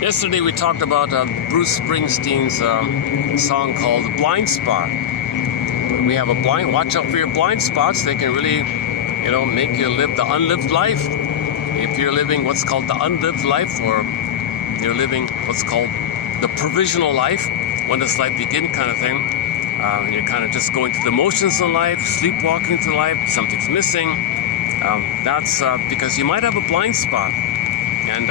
Yesterday we talked about Bruce Springsteen's song called Blind Spot. We have watch out for your blind spots. They can really, make you live the unlived life. If you're living what's called the unlived life, or you're living what's called the provisional life, when does life begin kind of thing, you're kind of just going through the motions of life, sleepwalking through life, something's missing. That's because you might have a blind spot. And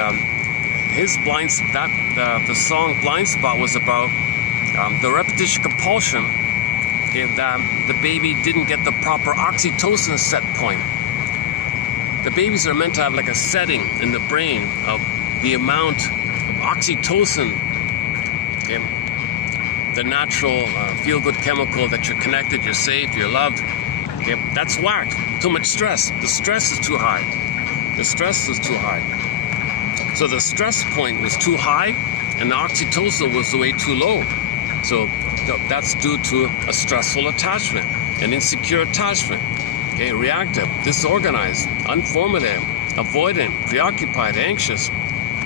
the song Blind Spot was about the repetition compulsion. That the baby didn't get the proper oxytocin set point. The babies are meant to have like a setting in the brain of the amount of oxytocin, the natural feel-good chemical that you're connected, you're safe, you're loved. That's whacked. Too much stress. The stress is too high. So the stress point was too high, and the oxytocin was way too low. So that's due to a stressful attachment, an insecure attachment, reactive, disorganized, unformative, avoidant, preoccupied, anxious,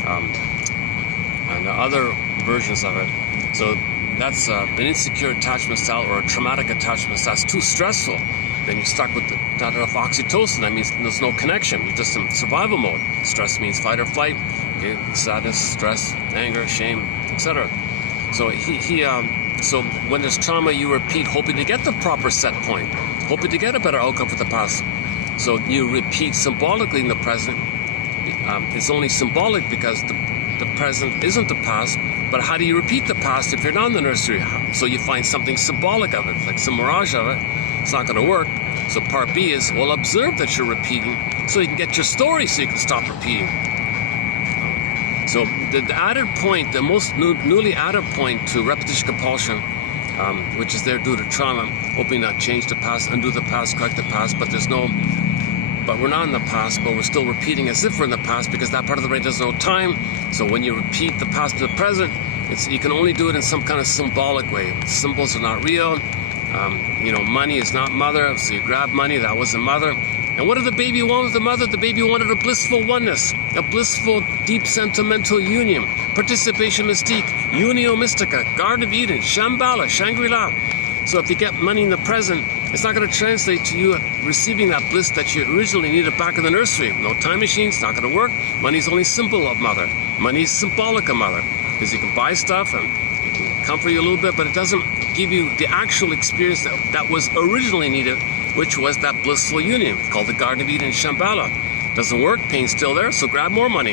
and other versions of it. So that's an insecure attachment style or a traumatic attachment style. That's too stressful. Then you're stuck with not enough oxytocin. That means there's no connection. You're just in survival mode. Stress means fight or flight. Sadness, stress, anger, shame, etc. So so when there's trauma, you repeat, hoping to get the proper set point, hoping to get a better outcome for the past. So you repeat symbolically in the present. It's only symbolic because the present isn't the past. But how do you repeat the past if you're not in the nursery? So you find something symbolic of it, like some mirage of it. It's not going to work. So part B is, well, observe that you're repeating so you can get your story so you can stop repeating. So the added point, the most newly added point to repetition compulsion, which is there due to trauma, hoping to change the past, undo the past, correct the past, but we're not in the past, but we're still repeating as if we're in the past because that part of the brain doesn't know time. So when you repeat the past to the present, you can only do it in some kind of symbolic way. Symbols are not real. Money is not mother, so you grab money, that wasn't mother. And what did the baby want with the mother? The baby wanted a blissful oneness, a blissful, deep sentimental union, participation mystique, unio mystica, Garden of Eden, Shambhala, Shangri-La. So if you get money in the present, it's not going to translate to you receiving that bliss that you originally needed back in the nursery. No time machine, it's not going to work. Money is only symbol of mother. Money is symbolic of mother, because you can buy stuff and it can comfort you a little bit, but it doesn't give you the actual experience that was originally needed, which was that blissful union called the Garden of Eden, Shambhala. Doesn't work, pain's still there, so grab more money.